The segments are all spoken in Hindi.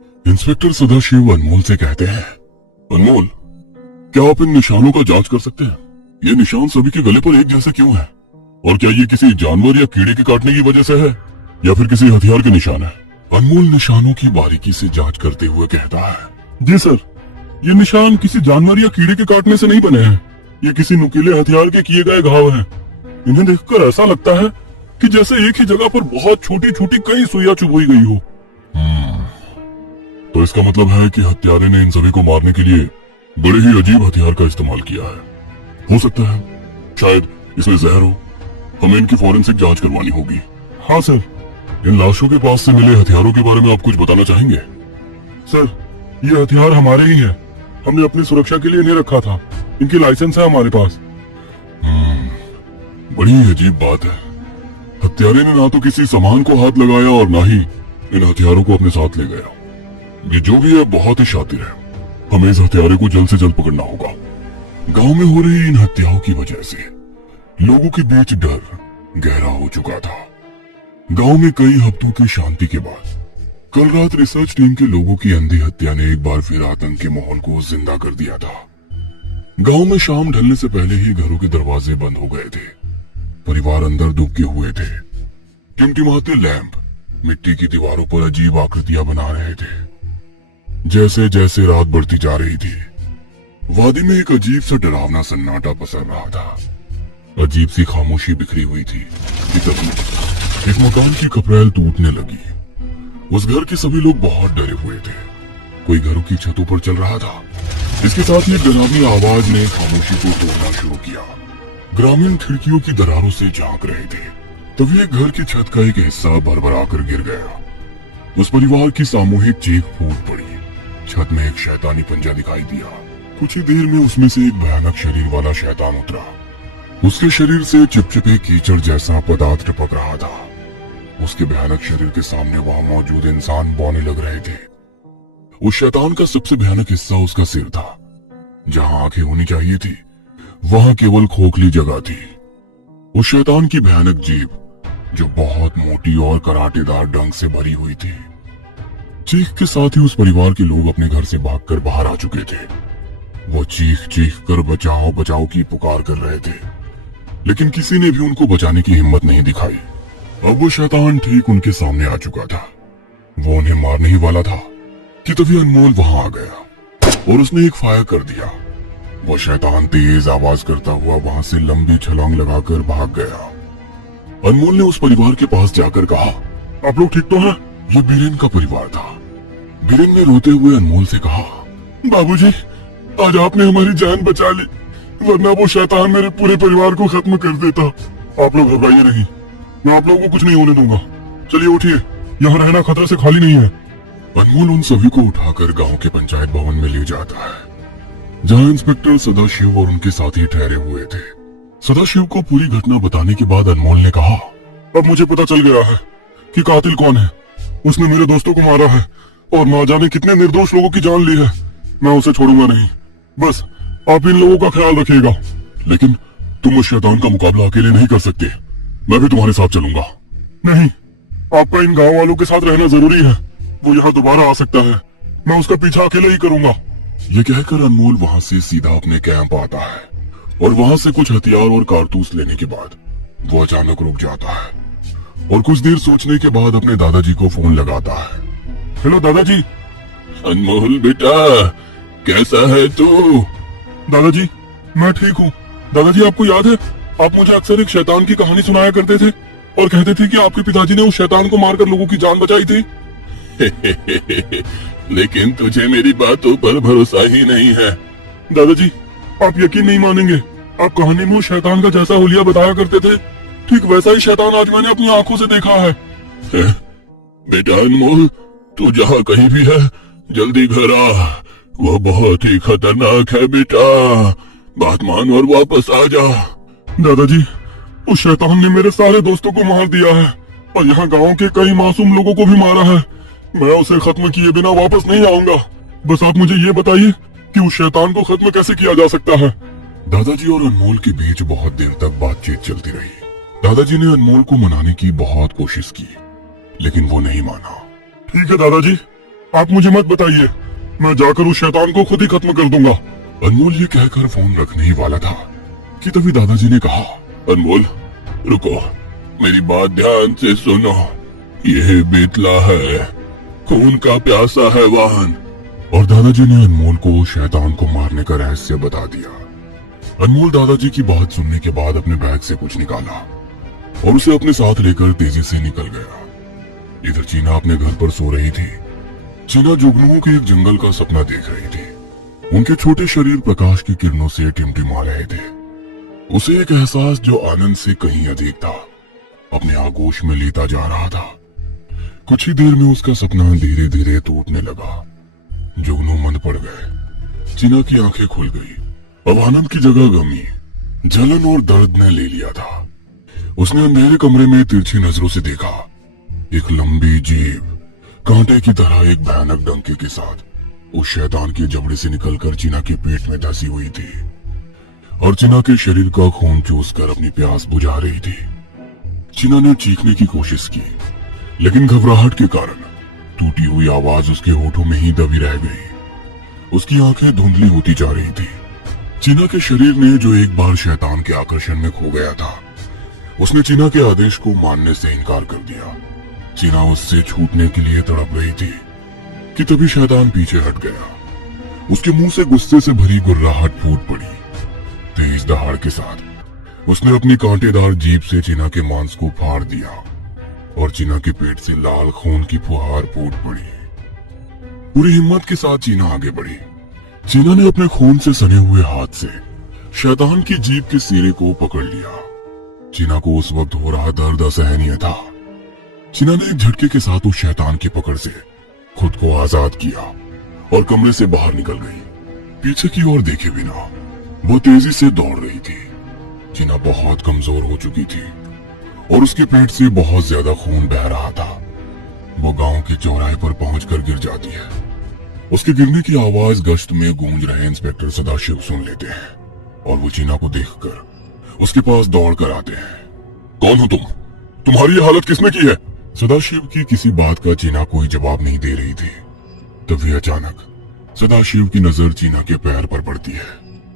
इंस्पेक्टर सदाशिव अनमोल से कहते हैं, अनमोल, क्या आप इन निशानों का जांच कर सकते हैं? ये निशान सभी के गले पर एक जैसे क्यों हैं? और क्या ये किसी जानवर या कीड़े के काटने की वजह से है या फिर किसी हथियार के निशान है? अनमोल निशानों की बारीकी से जांच करते हुए कहता है, जी सर, ये निशान किसी जानवर या कीड़े के काटने से नहीं बने हैं। ये किसी नुकीले हथियार के किए गए घाव हैं। इन्हें देखकर ऐसा लगता है कि जैसे एक ही जगह पर बहुत छोटी छोटी कई सुइयां चुभोई गई हो। तो इसका मतलब है कि हत्यारे ने इन सभी को मारने के लिए बड़े ही अजीब हथियार का इस्तेमाल किया है। हो सकता है शायद इसमें जहर हो। हमें इनकी फॉरेंसिक जांच करवानी होगी। हाँ सर। इन लाशों के पास से मिले हथियारों के बारे में आप कुछ बताना चाहेंगे? सर, ये हथियार हमारे ही हैं। हमने अपनी सुरक्षा के लिए इन्हें रखा था। इनकी लाइसेंस है हमारे पास। बड़ी अजीब बात है। हत्यारे ने ना तो किसी सामान को हाथ लगाया और ना ही इन हथियारों को अपने साथ ले गया। ये जो भी है बहुत ही शातिर है। हमें इस हत्यारे को जल्द से जल्द पकड़ना होगा। गांव में हो रही इन हत्याओं की वजह से लोगों के बीच डर गहरा हो चुका था। गांव में कई हफ्तों की शांति के बाद कल रात रिसर्च टीम के लोगों की अंधी हत्या ने एक बार फिर आतंक के माहौल को जिंदा कर दिया था। गांव में शाम ढलने से पहले ही घरों के दरवाजे बंद हो गए थे। परिवार अंदर दुबके हुए थे। टिमटिमाते लैंप मिट्टी की दीवारों पर अजीब आकृतियां बना रहे थे। जैसे जैसे रात बढ़ती जा रही थी, वादी में एक अजीब सा डरावना सन्नाटा पसर रहा था। अजीब सी खामोशी बिखरी हुई थी कि तभी एक मकान की कपड़ैल टूटने लगी। उस घर के सभी लोग बहुत डरे हुए थे। कोई घरों की छतों पर चल रहा था। इसके साथ ही डरावनी आवाज ने खामोशी को तोड़ना शुरू किया। ग्रामीण खिड़कियों की दरारों से झांक रहे थे। तभी एक घर की छत का एक हिस्सा भरभरा कर गिर गया। उस परिवार की सामूहिक चीख फूट पड़ी। छत में एक शैतानी पंजा दिखाई दिया। कुछ ही देर में उसमें से एक भयानक शरीर वाला शैतान उतरा। उसके शरीर से चिपचिपे कीचड़ जैसा पदार्थ टपक रहा था। उसके भयानक शरीर के सामने वहां मौजूद इंसान बौने लग रहे थे। उस शैतान का सबसे भयानक हिस्सा उसका सिर था। जहां आंखें होनी चाहिए थी, वहां केवल खोखली जगह थी। उस शैतान की भयानक जीभ, जो बहुत मोटी और कराटेदार डंक से भरी हुई थी। चीख के साथ ही उस परिवार के लोग अपने घर से भागकर बाहर आ चुके थे। वो चीख चीख कर बचाओ बचाओ की पुकार कर रहे थे, लेकिन किसी ने भी उनको बचाने की हिम्मत नहीं दिखाई। अब वो शैतान ठीक उनके सामने आ चुका था। वो उन्हें मारने ही वाला था कि तभी अनमोल वहां आ गया और उसने एक फायर कर दिया। वो शैतान तेज आवाज करता हुआ वहां से लंबी छलांग लगाकर भाग गया। अनमोल ने उस परिवार के पास जाकर कहा, आप लोग ठीक तो हैं? ये बीरेन का परिवार था। बीरेन ने रोते हुए अनमोल से कहा, बाबूजी, आज आपने हमारी जान बचा ली, वरना वो शैतान मेरे पूरे परिवार को खत्म कर देता। आप लोग घबराइए नहीं, मैं आप लोगों को कुछ नहीं होने दूंगा। चलिए उठिए, यहाँ रहना खतरे से खाली नहीं है। अनमोल उन सभी को उठाकर गांव के पंचायत भवन में ले जाता है, जहां इंस्पेक्टर सदाशिव और उनके साथी ठहरे हुए थे। सदाशिव को पूरी घटना बताने के बाद अनमोल ने कहा, अब मुझे पता चल गया है कि कातिल कौन है। उसने मेरे दोस्तों को मारा है और ना जाने कितने निर्दोष लोगों की जान ली है। मैं उसे छोड़ूंगा नहीं। बस आप इन लोगों का ख्याल रखिएगा। लेकिन तुम उस शैतान का मुकाबला अकेले नहीं कर सकते। मैं भी तुम्हारे साथ चलूंगा। नहीं, आपका इन गांव वालों के साथ रहना जरूरी है। वो यहाँ दोबारा आ सकता है। मैं उसका पीछा अकेले ही करूंगा। ये कहकर अनमोल वहां से सीधा अपने कैंप आता है और वहां से कुछ हथियार और कारतूस लेने के बाद वो अचानक रुक जाता है और कुछ देर सोचने के बाद अपने दादाजी को फोन लगाता है। हेलो दादाजी। अनमोल बेटा, कैसा है तू? दादाजी, मैं ठीक हूँ। दादाजी, आपको याद है, आप मुझे अक्सर एक शैतान की कहानी सुनाया करते थे और कहते थे कि आपके पिताजी ने उस शैतान को मारकर लोगों की जान बचाई थी। लेकिन तुझे मेरी बातों पर भरोसा ही नहीं है। दादाजी, आप यकीन नहीं मानेंगे, आप कहानी में उस शैतान का जैसा हुलिया बताया करते थे, ठीक वैसा ही शैतान आज मैंने अपनी आंखों से देखा है। बेटा अनमोल, तू जहाँ कहीं भी है, जल्दी घर आ। वो बहुत ही खतरनाक है बेटा। बात मान और वापस आ जा। दादाजी, उस शैतान ने मेरे सारे दोस्तों को मार दिया है और यहाँ गांव के कई मासूम लोगों को भी मारा है। मैं उसे खत्म किए बिना वापस नहीं आऊंगा। बस आप मुझे ये बताइए कि उस शैतान को खत्म कैसे किया जा सकता है। दादाजी और अनमोल के बीच बहुत देर तक बातचीत चलती रही। दादाजी ने अनमोल को मनाने की बहुत कोशिश की, लेकिन वो नहीं माना। ठीक है दादाजी, आप मुझे मत बताइए, मैं जाकर उस शैतान को खुद ही खत्म कर दूंगा। अनमोल ये कहकर फोन रखने ही वाला था कि तभी दादाजी ने कहा, अनमोल रुको, मेरी बात ध्यान से सुनो। यह बेतला है, खून का प्यासा है वाहन। और दादाजी ने अनमोल को शैतान को मारने का रहस्य बता दिया। अनमोल दादाजी की बात सुनने के बाद अपने बैग से कुछ निकाला और उसे अपने साथ लेकर तेजी से निकल गया। इधर चीना अपने घर पर सो रही थी। चीना जुगनुओं के एक जंगल का सपना देख रही थी। उनके छोटे शरीर प्रकाश की किरणों से टिमटिमा रहे थे। उसे एक एहसास जो आनंद से कहीं अधिक था अपने आगोश में लेता जा रहा था। कुछ ही देर में उसका सपना धीरे धीरे टूटने लगा। जुगनू मंद पड़ गए। चीना की आंखें खुल गई। अब आनंद की जगह गमी, जलन और दर्द ने ले लिया था। उसने अंधेरे कमरे में तिरछी नजरों से देखा। एक लंबी जीभ कांटे की तरह एक भयानक डंके के साथ उस शैतान के जबड़े से निकलकर चीना के पेट में धसी हुई थी और चीना के शरीर का खून चूसकर अपनी प्यास बुझा रही थी। चीना ने चीखने की कोशिश की, लेकिन घबराहट के कारण टूटी हुई आवाज उसके होठों में ही दबी रह गई। उसकी आंखें धुंधली होती जा रही थी। चीना के शरीर ने जो एक बार शैतान के आकर्षण में खो गया था, उसने चीना के आदेश को मानने से इनकार कर दिया। चीना उससे छूटने के लिए तड़प रही थी कि तभी शैतान पीछे हट गया। उसके मुंह से गुस्से से भरी गुर्राहट फूट पड़ी। तेज दहाड़ के साथ उसने अपनी कांटेदार जीभ से चीना के मांस को फाड़ दिया और चीना के पेट से लाल खून की फुहार फूट पड़ी। पूरी हिम्मत के साथ चीना आगे बढ़ी। चीना ने अपने खून से सने हुए हाथ से शैतान की जीभ के सिरे को पकड़ लिया। चीना को उस वक्त हो रहा दर्द असहनीय था। चीना ने एक झटके के साथ उस शैतान की पकड़ से खुद को आजाद किया और कमरे से बाहर निकल गई। पीछे की ओर देखे बिना वो तेजी से दौड़ रही थी। चीना बहुत कमजोर हो चुकी थी और उसके पेट से बहुत ज्यादा खून बह रहा था। वो गांव के चौराहे पर पहुंचकर गिर जाती है। उसके गिरने की आवाज गश्त में गूंज रहे इंस्पेक्टर सदाशिव सुन लेते हैं और वो चीना को देखकर उसके पास दौड़ कर आते हैं। कौन हो तुम? तुम्हारी ये हालत किसने की है? सदाशिव की किसी बात का चीना कोई जवाब नहीं दे रही थी। तभी अचानक सदाशिव की नजर चीना के पैर पर पड़ती है।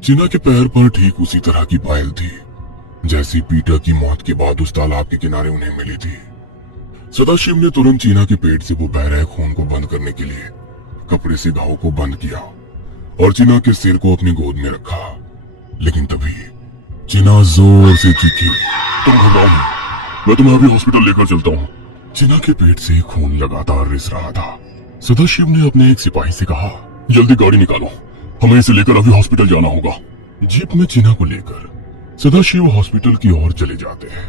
चीना के पैर पर ठीक उसी तरह की पायल थी जैसी पीटर की मौत के बाद उस तालाब के किनारे उन्हें मिली थी। सदाशिव ने तुरंत चीना के पेट से वो बह रहे खून को बंद करने के लिए कपड़े से घाव को बंद किया और चीना के सिर को अपनी गोद में रखा। लेकिन तभी चीना जोर से चीखी, तुम घबराओ नहीं, मैं तुम्हें अभी हॉस्पिटल लेकर चलता हूँ। चीना के पेट से खून लगातार रिस रहा था। सदाशिव ने अपने एक सिपाही से कहा, जल्दी गाड़ी निकालो, हमें इसे लेकर अभी हॉस्पिटल जाना होगा। जीप में चीना को लेकर सदाशिव हॉस्पिटल की ओर चले जाते हैं।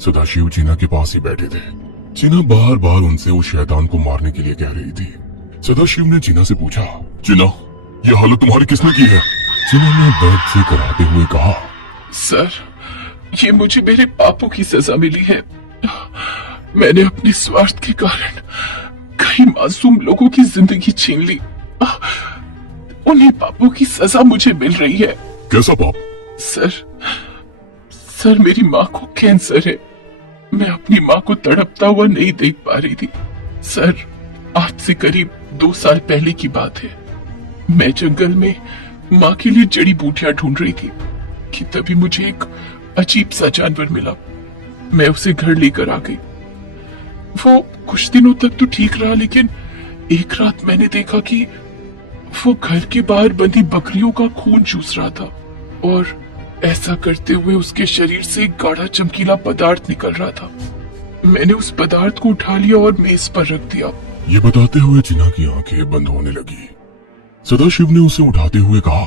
सदाशिव चीना के पास ही बैठे थे। चीना बार बार उनसे उस शैतान को मारने के लिए कह रही थी। सदाशिव ने चीना से पूछा, चीना ये हालत तुम्हारी किसने की है? चीना ने दर्द से कराते हुए कहा, सर ये मुझे मेरे पापों की सजा मिली है। मैंने अपने स्वार्थ के कारण कई मासूम लोगों की जिंदगी छीन ली। उन्हीं पापों की सजा मुझे मिल रही है। कैसा पाप? सर मेरी माँ को कैंसर है। मैं अपनी माँ को तड़पता हुआ नहीं देख पा रही थी। सर आज से करीब 2 साल पहले की बात है। मैं जंगल में माँ के लिए जड़ी बूटियां ढूंढ रही थी कि तभी मुझे एक अजीब सा जानवर मिला। मैं उसे घर लेकर आ गई। वो कुछ दिनों तक तो ठीक रहा, लेकिन एक रात मैंने देखा कि वो घर के बाहर बंधी बकरियों का खून चूस रहा था और ऐसा करते हुए उसके शरीर से एक गाढ़ा चमकीला पदार्थ निकल रहा था। मैंने उस पदार्थ को उठा लिया और मेज पर रख दिया। ये बताते हुए चीना की आंखें बंद होने लगी। सदाशिव ने उसे उठाते हुए कहा,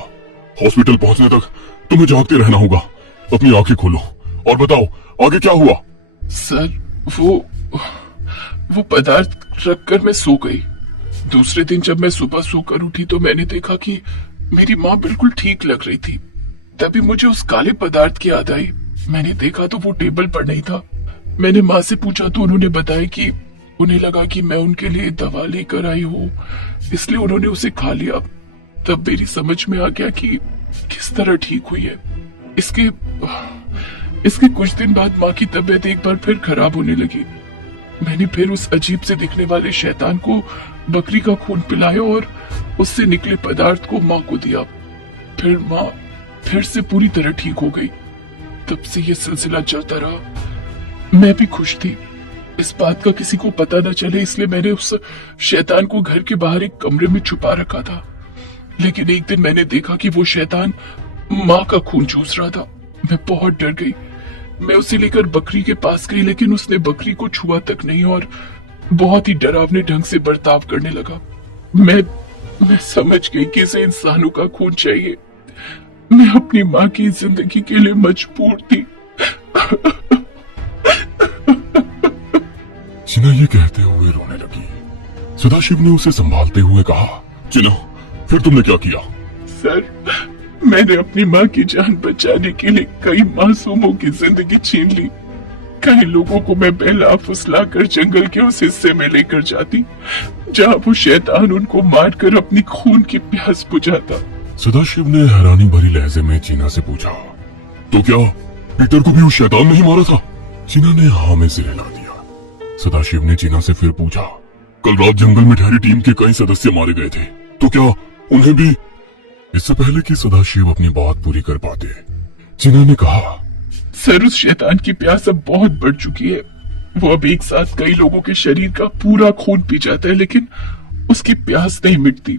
हॉस्पिटल पहुंचने तक तुम्हें जागते रहना होगा। अपनी आंखें खोलो और बताओ आगे क्या हुआ? सर वो पदार्थ रखकर मैं सो गई। दूसरे दिन जब मैं सुबह सोकर उठी तो मैंने देखा कि मेरी माँ बिल्कुल ठीक लग रही थी। तभी मुझे उस काले पदार्थ की याद आई। मैंने देखा तो वो टेबल पर नहीं था। मैंने माँ से पूछा तो उन्होंने बताया कि उन्हें लगा कि मैं उनके लिए दवा लेकर आई हूँ, इसलिए उन्होंने उसे खा लिया। तब मेरी समझ में आ गया कि किस तरह ठीक हुई है। इसके कुछ दिन बाद माँ की तबीयत एक बार फिर खराब होने लगी। मैंने फिर उस अजीब से दिखने वाले शैतान को बकरी का खून पिलाया और उससे निकले पदार्थ को माँ को दिया। फिर माँ फिर से पूरी तरह ठीक हो गई। तब से ये सिलसिला चलता रहा। मैं भी खुश थी। इस बात का किसी को पता न चले इसलिए मैंने उस शैतान को घर के बाहर एक कमरे में छुपा रखा था। लेकिन एक दिन मैंने देखा कि वो शैतान माँ का खून चूस रहा था। मैं बहुत डर गई। मैं उसे लेकर बकरी के पास गई, लेकिन उसने बकरी को छुआ तक नहीं और बहुत ही डरावने ढंग से बर्ताव करने लगा। मैं समझ गई कि इसे इंसानों का खून चाहिए। मैं अपनी माँ की जिंदगी के लिए मजबूर थी। चिना ये कहते हुए रोने लगी। सदाशिव ने उसे संभालते हुए कहा, चिना, फिर तुमने क्या किया? सर, मैंने अपनी माँ की जान बचाने के लिए कई मासूमों की जिंदगी छीन ली। कई लोगों को मैं बहला फुसला कर जंगल के उस हिस्से में लेकर जाती जहाँ वो शैतान उनको मारकर अपनी खून की प्यास बुझाता। सदाशिव ने हैरानी भरी लहजे में चीना से पूछा, तो क्या पीटर को भी उस शैतान ने ही मारा था? चीना ने हाँ में सिर हिला दिया। सदाशिव ने चीना से फिर पूछा, कल रात जंगल में ठहरी टीम के कई सदस्य मारे गए थे, तो क्या उन्हें भी? इससे पहले कि सदाशिव अपनी बात पूरी कर पाते, चीना ने कहा, सर, उस शैतान की प्यास अब बहुत बढ़ चुकी है। वो अब एक साथ कई लोगों के शरीर का पूरा खून पी जाता है, लेकिन उसकी प्यास नहीं मिटती।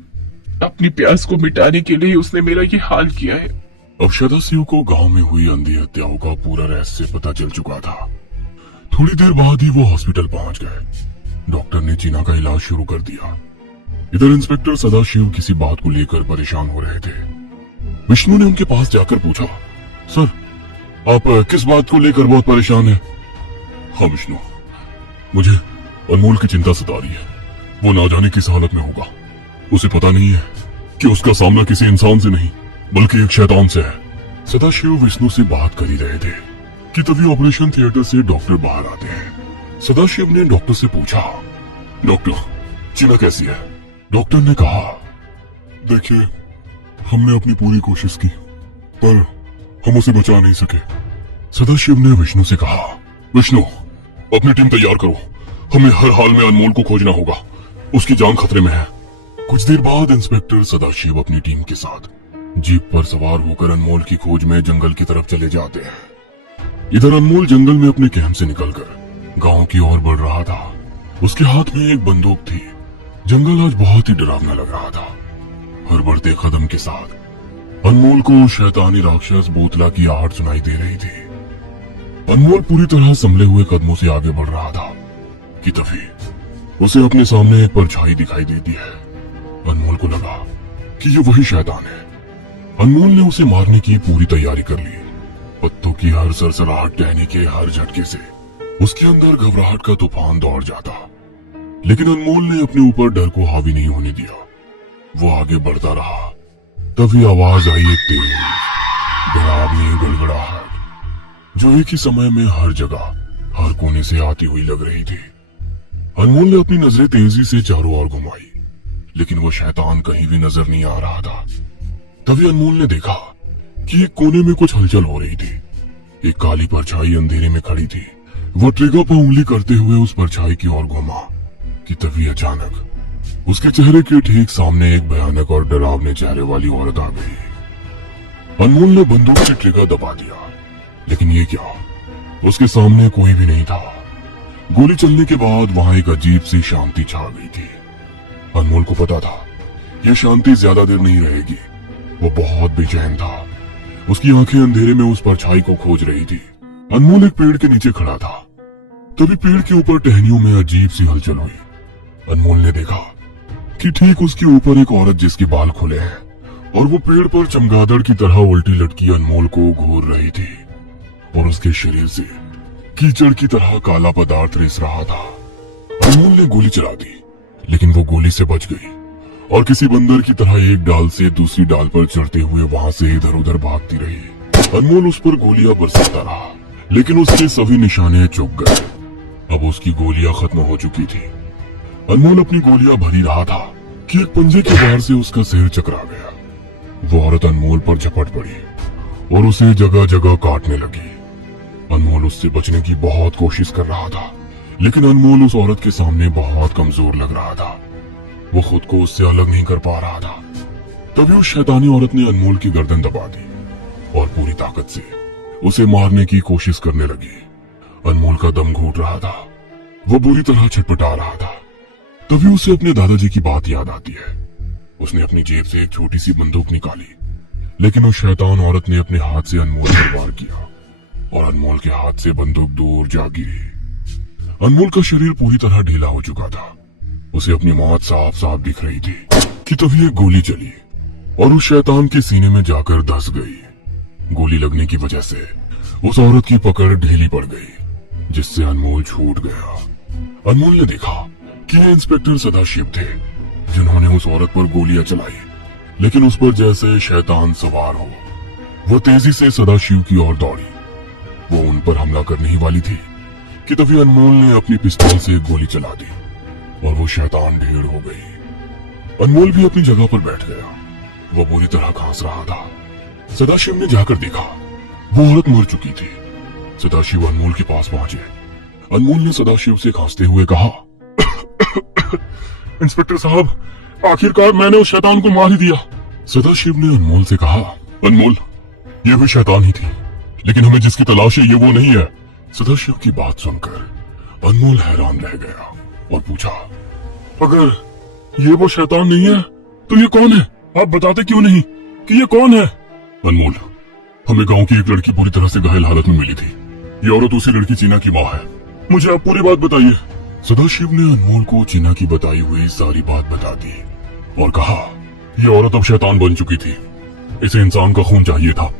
अपनी प्यास को मिटाने के लिए उसने मेरा ये हाल किया है। अब सदाशिव को गांव में हुई अंधी हत्याओं का पूरा रहस्य पता चल चुका था। थोड़ी देर बाद ही वो हॉस्पिटल पहुंच गए। डॉक्टर ने चीना का इलाज शुरू कर दिया। इधर इंस्पेक्टर सदाशिव किसी बात को लेकर परेशान हो रहे थे। विष्णु ने उनके पास जाकर पूछा, सर, आप किस बात को लेकर बहुत परेशान हैं? हाँ विष्णु, मुझे अनमोल की चिंता सता रही है। वो ना जाने किस हालत में होगा। उसे पता नहीं है कि उसका सामना किसी इंसान से नहीं बल्कि एक शैतान से है। सदाशिव विष्णु से बात कर ही रहे थे कि तभी ऑपरेशन थिएटर से डॉक्टर बाहर आते हैं। सदाशिव ने डॉक्टर से पूछा, डॉक्टर, चीना कैसी है? डॉक्टर ने कहा, देखिए, हमने अपनी पूरी कोशिश की पर हम उसे बचा नहीं सके। सदाशिव ने विष्णु से कहा, विष्णु, अपनी टीम तैयार करो। हमें हर हाल में अनमोल को खोजना होगा। उसकी जान खतरे में है। कुछ देर बाद इंस्पेक्टर सदाशिव अपनी टीम के साथ जीप पर सवार होकर अनमोल की खोज में जंगल की तरफ चले जाते हैं। इधर अनमोल जंगल में अपने कैंप से निकलकर गांव की ओर बढ़ रहा था। उसके हाथ में एक बंदूक थी। जंगल आज बहुत ही डरावना लग रहा था। हर बढ़ते कदम के साथ अनमोल को शैतानी राक्षस बोतला की आहट सुनाई दे रही थी। अनमोल पूरी तरह संभले हुए कदमों से आगे बढ़ रहा था कि तभी उसे अपने सामने एक परछाई दिखाई देती है। अनमोल को लगा कि ये वही शैतान है। अनमोल ने उसे मारने की पूरी तैयारी कर ली। पत्तों की हर सरसराहट, टहनी के हर झटके से उसके अंदर घबराहट का तूफान दौड़ जाता, लेकिन अनमोल ने अपने ऊपर डर को हावी नहीं होने दिया। वो आगे बढ़ता रहा। तभी आवाज आई एक तेज डरावनी गड़गड़ाहट जो एक ही समय में हर जगह, हर कोने से आती हुई लग रही थी। अनमोल ने अपनी नजरें तेजी से चारों ओर घुमाई, लेकिन वो शैतान कहीं भी नजर नहीं आ रहा था। तभी अनमोल ने देखा कि एक कोने में कुछ हलचल हो रही थी। एक काली परछाई अंधेरे में खड़ी थी। वो ट्रिगर पर उंगली करते हुए उस परछाई की ओर घुमा कि तभी अचानक उसके चेहरे के ठीक सामने एक भयानक और डरावने चेहरे वाली औरत आ गई। अनमोल ने बंदूक से ट्रिगर दबा दिया, लेकिन ये क्या, उसके सामने कोई भी नहीं था। गोली चलने के बाद वहां एक अजीब सी शांति छा गई थी। अनमोल को पता था यह शांति ज्यादा देर नहीं रहेगी। वो बहुत बेचैन था। उसकी आंखें अंधेरे में उस परछाई को खोज रही थी। अनमोल एक पेड़ के नीचे खड़ा था। तभी पेड़ के ऊपर टहनियों में अजीब सी हलचल हुई। अनमोल ने देखा कि ठीक उसके ऊपर एक औरत जिसके बाल खुले हैं और वो पेड़ पर चमगादड़ की तरह उल्टी लटकी अनमोल को घूर रही थी और उसके शरीर से कीचड़ की तरह काला पदार्थ रिस रहा था। अनमोल ने गोली चला दी, लेकिन वो गोली से बच गई और किसी बंदर की तरह एक डाल से दूसरी डाल पर चढ़ते हुए वहां से इधर उधर भागती रही। अनमोल उस पर गोलियां बरसाता रहा, लेकिन उसके सभी निशाने चुक गए। अब उसकी गोलियां खत्म हो चुकी थी। अनमोल अपनी गोलियां भरी रहा था कि एक पंजे के वार से उसका सिर चकरा गया। वो औरत अनमोल पर झपट पड़ी और उसे जगह जगह काटने लगी। अनमोल उससे बचने की बहुत कोशिश कर रहा था, लेकिन अनमोल उस औरत के सामने बहुत कमजोर लग रहा था। वो खुद को उससे अलग नहीं कर पा रहा था। तभी उस शैतानी औरत ने अनमोल की गर्दन दबा दी और पूरी ताकत से उसे मारने की कोशिश करने लगी। अनमोल का दम घुट रहा था, वो बुरी तरह छटपटा रहा था। तभी उसे अपने दादाजी की बात याद आती है। उसने अपनी जेब से एक छोटी सी बंदूक निकाली, लेकिन उस शैतान औरत ने अपने हाथ से अनमोल पर वार किया और अनमोल के हाथ से बंदूक दूर जा गिरी। अनमोल का शरीर पूरी तरह ढीला हो चुका था, उसे अपनी मौत साफ साफ दिख रही थी कि तभी एक गोली चली और उस शैतान के सीने में जाकर धंस गई। गोली लगने की वजह से उस औरत की पकड़ ढीली पड़ गई, जिससे अनमोल छूट गया। अनमोल ने देखा कि ये इंस्पेक्टर सदाशिव थे, जिन्होंने उस औरत पर गोलियां चलाई, लेकिन उस पर जैसे शैतान सवार हो। वो तेजी से सदाशिव की ओर दौड़ी। वो उन पर हमला करने ही वाली थी कि तभी अनमोल ने अपनी पिस्तौल से एक गोली चला दी और वो शैतान ढेर हो गई। अनमोल भी अपनी जगह पर बैठ गया। वो बुरी तरह खांस रहा था। सदाशिव ने जाकर देखा, वो औरत मर चुकी थी। सदाशिव अनमोल के पास पहुंचे। अनमोल ने सदाशिव से खांसते हुए कहा, इंस्पेक्टर साहब, आखिरकार मैंने उस शैतान को मार ही दिया। सदाशिव ने अनमोल से कहा, अनमोल, ये भी शैतान ही थी, लेकिन हमें जिसकी तलाश है ये वो नहीं है। सदाशिव की बात सुनकर अनमोल हैरान रह गया और पूछा, अगर ये वो शैतान नहीं है तो ये कौन है? आप बताते क्यों नहीं कि ये कौन है? अनमोल, हमें गांव की एक लड़की बुरी तरह से घायल हालत में मिली थी। ये औरत उसी लड़की चीना की माँ है। मुझे आप पूरी बात बताइए। सदाशिव ने अनमोल को चीना की बताई हुई सारी बात बता दी और कहा, यह औरत अब शैतान बन चुकी थी। इसे इंसान का खून चाहिए था।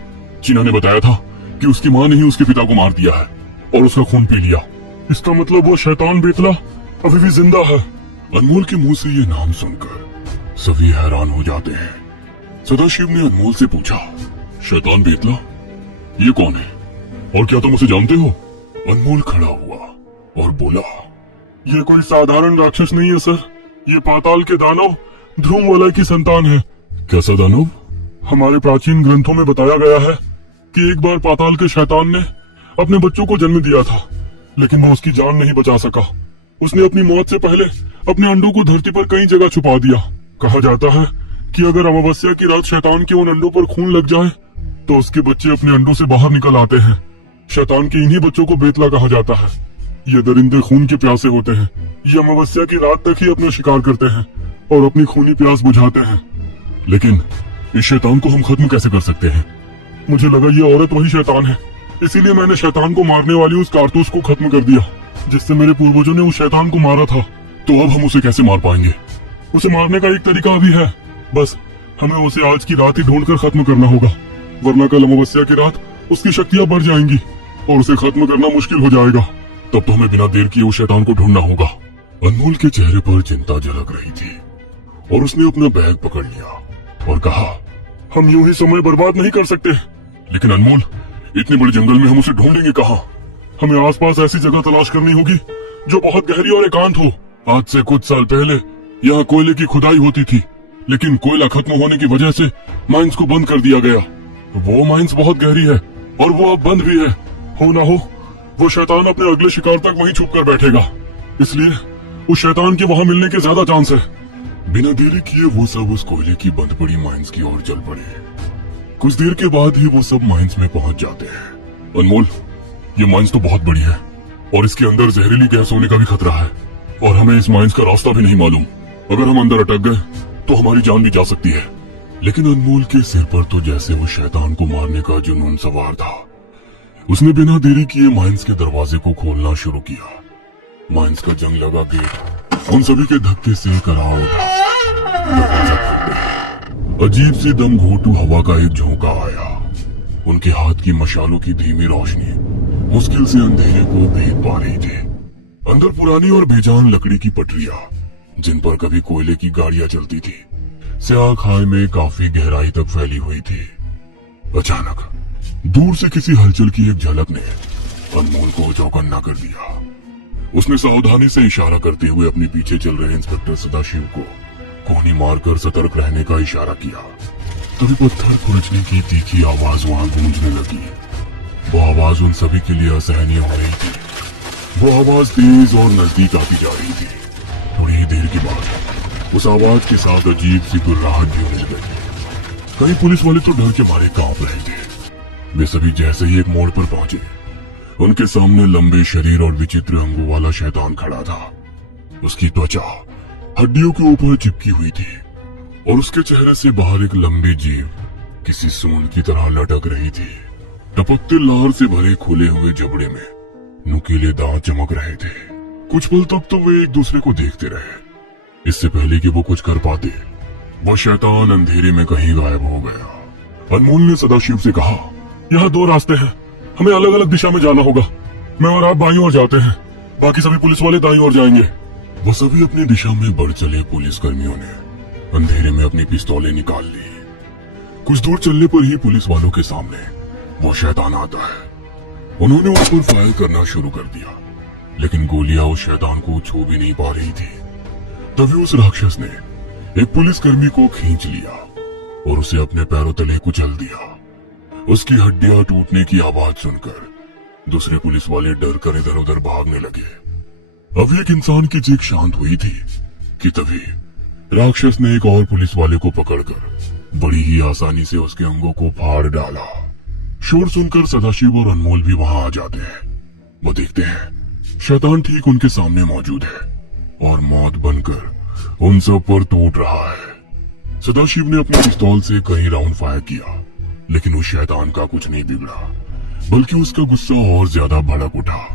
चीना ने बताया था कि उसकी माँ ने ही उसके पिता को मार दिया है और उसका खून पी लिया। इसका मतलब वो शैतान बेतला अभी भी जिंदा है। अनमोल के मुंह से ये नाम सुनकर सभी हैरान हो जाते हैं। सदाशिव ने अनमोल से पूछा, शैतान बेतला, ये कौन है और क्या तुम उसे जानते हो? अनमोल खड़ा हुआ और बोला, ये कोई साधारण राक्षस नहीं है सर। ये पाताल के दानव ध्रुवमलय की संतान है। कैसा दानव? हमारे प्राचीन ग्रंथों में बताया गया है कि एक बार पाताल के शैतान ने अपने बच्चों को जन्म दिया था, लेकिन वो उसकी जान नहीं बचा सका। उसने अपनी मौत से पहले अपने अंडों को धरती पर कई जगह छुपा दिया। कहा जाता है कि अगर अमावस्या की रात शैतान के उन अंडों पर खून लग जाए तो उसके बच्चे अपने अंडों से बाहर निकल आते हैं। शैतान के इन्हीं बच्चों को बेतला कहा जाता है। ये दरिंदे खून के प्यासे होते हैं। ये अमावस्या की रात तक ही अपना शिकार करते हैं और अपनी खूनी प्यास बुझाते हैं। लेकिन इस शैतान को हम खत्म कैसे कर सकते हैं? मुझे लगा ये औरत वही शैतान है, इसीलिए मैंने शैतान को मारने वाली उस कारतूस को खत्म कर दिया जिससे मेरे पूर्वजों ने उस शैतान को मारा था। तो अब हम उसे कैसे मार पाएंगे? उसे मारने का एक तरीका भी है, बस हमें उसे आज की रात ही ढूंढकर खत्म करना होगा, वरना कल अमावस्या की रात उसकी शक्तियां बढ़ जाएंगी और उसे खत्म करना मुश्किल हो जाएगा। तब तो हमें बिना देर किए उस शैतान को ढूंढना होगा। अनमोल के चेहरे पर चिंता झलक रही थी और उसने अपना बैग पकड़ लिया और कहा, हम यूं ही समय बर्बाद नहीं कर सकते। लेकिन अनमोल, इतने बड़े जंगल में हम उसे ढूंढेंगे कहाँ? हमें आसपास ऐसी जगह तलाश करनी होगी जो बहुत गहरी और एकांत हो। आज से कुछ साल पहले यहाँ कोयले की खुदाई होती थी, लेकिन कोयला खत्म होने की वजह से माइंस को बंद कर दिया गया। वो माइंस बहुत गहरी है और वो अब बंद भी है। हो ना हो वो शैतान अपने अगले शिकार तक वहीं छुप कर बैठेगा, इसलिए उस शैतान के वहां मिलने के ज्यादा चांस है। बिना देरी किए वो सब उस कोयले की बंद पड़ी माइंस की ओर चल पड़े। कुछ देर के बाद ही वो सब माइंस में पहुंच जाते हैं। अनमोल, ये माइंस तो बहुत बड़ी है और इसके अंदर जहरीली गैस होने का भी खतरा है और हमें इस माइंस का रास्ता भी नहीं मालूम। अगर हम अंदर अटक गए तो हमारी जान भी जा सकती है। लेकिन अनमोल के सिर पर तो जैसे वो शैतान को मारने का जुनून सवार था। उसने बिना देरी किए माइंस के दरवाजे को खोलना शुरू किया। माइंस का जंग लगा गेट उन सभी के धक्के से करा उठा। दरवाजा खुल गया। अजीब सी दम घोटू हवा का एक झोंका आया। उनके हाथ की मशालों की धीमी रोशनी मुश्किल से अंधेरे को भेद पा रही थी। अंदर पुरानी और बेजान लकड़ी की पटरियां, जिन पर कभी कोयले की गाड़ियां चलती थी, स्याह खाई में काफी गहराई तक फैली हुई थी। अचानक दूर से किसी हलचल की एक झलक ने अनमोल को चौकन्ना कर दिया। उसने सावधानी से इशारा करते हुए अपने पीछे चल रहे इंस्पेक्टर सदाशिव को कोहनी मारकर सतर्क रहने का इशारा किया। तभी पत्थर खुरचने की तीखी आवाज वहां गूंजने लगी। वो आवाज उन सभी के लिए असहनीय हो रही थी। वो आवाज तेज और नजदीक आती जा रही थी। थोड़ी ही देर के बाद उस आवाज के साथ अजीब सी गुर्राहट भी मिल गई। कई पुलिस वाले तो डर के मारे कांप रहे थे। वे सभी जैसे ही एक मोड़ पर पहुंचे, उनके सामने लंबे शरीर और विचित्र अंगों वाला शैतान खड़ा था। उसकी त्वचा हड्डियों के ऊपर चिपकी हुई थी और उसके चेहरे से बाहर एक लंबी जीभ किसी सूंड की तरह लटक रही थी। टपकते लार से भरे खुले हुए जबड़े में नुकीले दांत चमक रहे थे। कुछ पल तक तो वे एक दूसरे को देखते रहे। इससे पहले कि वो कुछ कर पाते, वो शैतान अंधेरे में कहीं गायब हो गया। अनमोल ने सदाशिव से कहा, यहाँ 2 रास्ते हैं, हमें अलग अलग दिशा में जाना होगा। मैं और आप बाईं ओर जाते हैं, बाकी सभी पुलिस वाले दाईं ओर जाएंगे। वो सभी अपनी दिशा में बढ़ चले। पुलिस कर्मियों ने अंधेरे में अपनी पिस्तौलें निकाल ली। कुछ दूर चलने पर ही पुलिस वालों के सामने वो शैतान आता है। उन्होंने उस पर फायर करना शुरू कर दिया, लेकिन गोलियां उस शैतान को छू भी नहीं पा रही थी। तभी उस राक्षस ने एक पुलिसकर्मी को खींच लिया और उसे अपने पैरों तले कुचल दिया। उसकी हड्डियां टूटने की आवाज सुनकर दूसरे पुलिस वाले डर कर इधर उधर भागने लगे। अब एक इंसान की चीख शांत हुई थी कि तभी राक्षस ने एक और पुलिस वाले को पकड़कर बड़ी ही आसानी से उसके अंगों को फाड़ डाला। शोर सुनकर सदाशिव और अनमोल भी वहां आ जाते हैं। वो देखते हैं शैतान ठीक उनके सामने मौजूद है और मौत बनकर उन सब पर टूट रहा है। सदाशिव ने अपनी पिस्तौल से कई राउंड फायर किया, लेकिन उस शैतान का कुछ नहीं बिगड़ा, बल्कि उसका गुस्सा और ज्यादा भड़क उठा।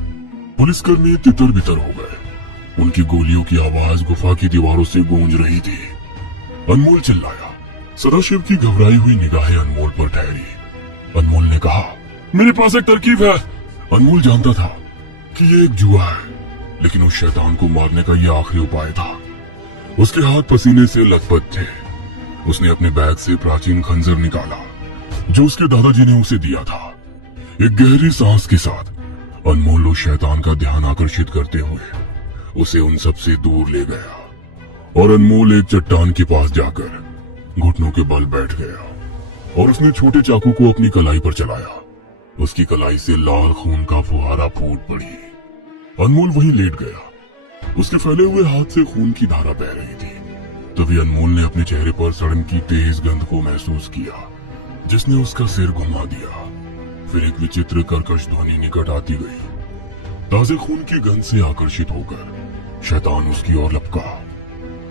पुलिसकर्मी तितर बितर हो गए। उनकी गोलियों की आवाज गुफा की दीवारों से गूंज रही थी। अनमोल चिल्लाया। सदाशिव की घबराई हुई निगाहें अनमोल पर ठहरी। अनमोल ने कहा, मेरे पास एक तरकीब है। अनमोल जानता था कि ये एक जुआ है, लेकिन उस शैतान को मारने का ये आखिरी उपाय था। उसके हाथ पसीने से लथपथ थे। उसने अपने बैग से प्राचीन खंजर निकाला जो उसके दादाजी ने उसे दिया था। एक गहरी सांस के साथ अनमोल उस शैतान का ध्यान आकर्षित करते हुए उसे उन सब से दूर ले गया और अनमोल एक चट्टान के पास जाकर घुटनों के बल बैठ गया और उसने छोटे चाकू को अपनी कलाई पर चलाया। उसकी कलाई से लाल खून का फुहारा फूट पड़ी। अनमोल वहीं लेट गया। उसके फैले हुए हाथ से खून की धारा बह रही थी। तभी अनमोल ने अपने चेहरे पर सड़न की तेज गंध को महसूस किया, जिसने उसका सिर घुमा दिया। फिर एक विचित्र कर्कश ध्वनि निकट आती गई। ताजे खून की गंध से आकर्षित होकर शैतान उसकी ओर लपका।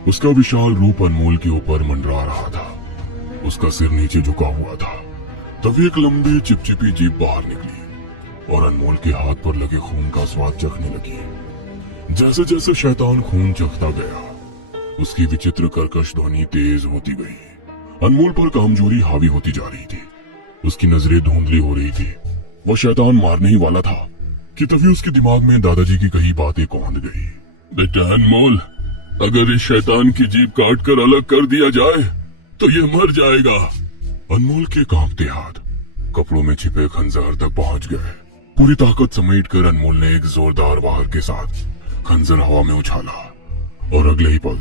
उसका विशाल रूप अनमोल के ऊपर मंडरा रहा था। उसका सिर नीचे झुका हुआ था। तभी एक लंबी चिपचिपी जीभ बाहर निकली और अनमोल के हाथ पर लगे खून का स्वाद चखने लगी। जैसे जैसे शैतान खून चखता गया, उसकी विचित्र कर्कश ध्वनि तेज होती गई। अनमोल पर कामजोरी हावी होती जा रही थी। उसकी नजरें धुंधली हो रही थी। वो शैतान मारने ही वाला था कि तभी उसके दिमाग में दादाजी की कही बातें कौंध गई। बेटा अनमोल, अगर इस शैतान की जीभ काट कर अलग कर दिया जाए तो ये मर जाएगा। अनमोल के कांपते हाथ कपड़ों में छिपे खंजर तक पहुंच गए। पूरी ताकत समेटकर अनमोल ने एक जोरदार वार के साथ खंजर हवा में उछाला और अगले ही पल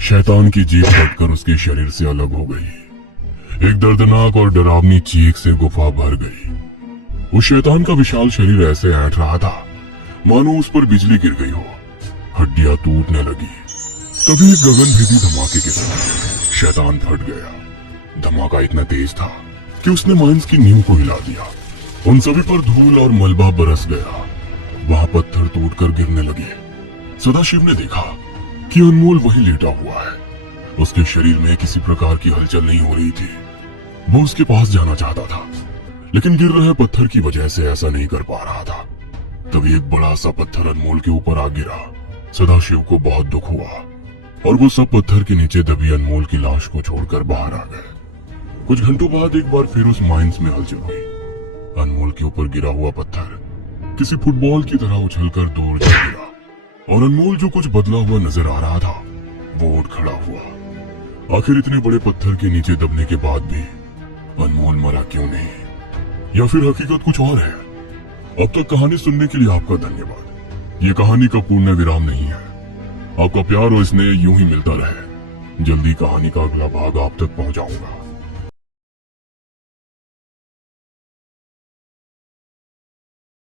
शैतान की जीभ कटकर उसके शरीर से अलग हो गई। एक दर्दनाक और डरावनी चीख से गुफा भर गई। उस शैतान का विशाल शरीर ऐसे ऐंठ रहा था मानो उस पर बिजली गिर गई हो। हड्डियां टूटने लगी। तभी एक गगनभेदी धमाके के साथ शैतान फट गया। धमाका इतना तेज था कि उसने माइंस की नींव को हिला दिया। उन सभी पर धूल और मलबा बरस गया। वहां पत्थर टूटकर गिरने लगे। सदाशिव ने देखा कि अनमोल वहीं लेटा हुआ है। उसके शरीर में किसी प्रकार की हलचल नहीं हो रही थी। वो उसके पास जाना चाहता था, लेकिन गिर रहे पत्थर की वजह से ऐसा नहीं कर पा रहा था। तभी एक बड़ा सा पत्थर अनमोल के ऊपर आ गिरा। सदाशिव को बहुत दुख हुआ और वो सब पत्थर के नीचे दबी अनमोल की लाश को छोड़कर बाहर आ गए। कुछ घंटों बाद एक बार फिर उस माइंस में हलचल हुई। अनमोल के ऊपर गिरा हुआ पत्थर किसी फुटबॉल की तरह उछलकर दूर जा गिरा और अनमोल जो कुछ बदला हुआ नजर आ रहा था वो उठ खड़ा हुआ। आखिर इतने बड़े पत्थर के नीचे दबने के बाद भी अनमोल मरा क्यों नहीं, या फिर हकीकत कुछ और है? अब तक कहानी सुनने के लिए आपका धन्यवाद। ये कहानी का पूर्ण विराम नहीं है। आपका प्यार और स्नेह यूं ही मिलता रहे। जल्दी कहानी का अगला भाग आप तक पहुंचाऊंगा।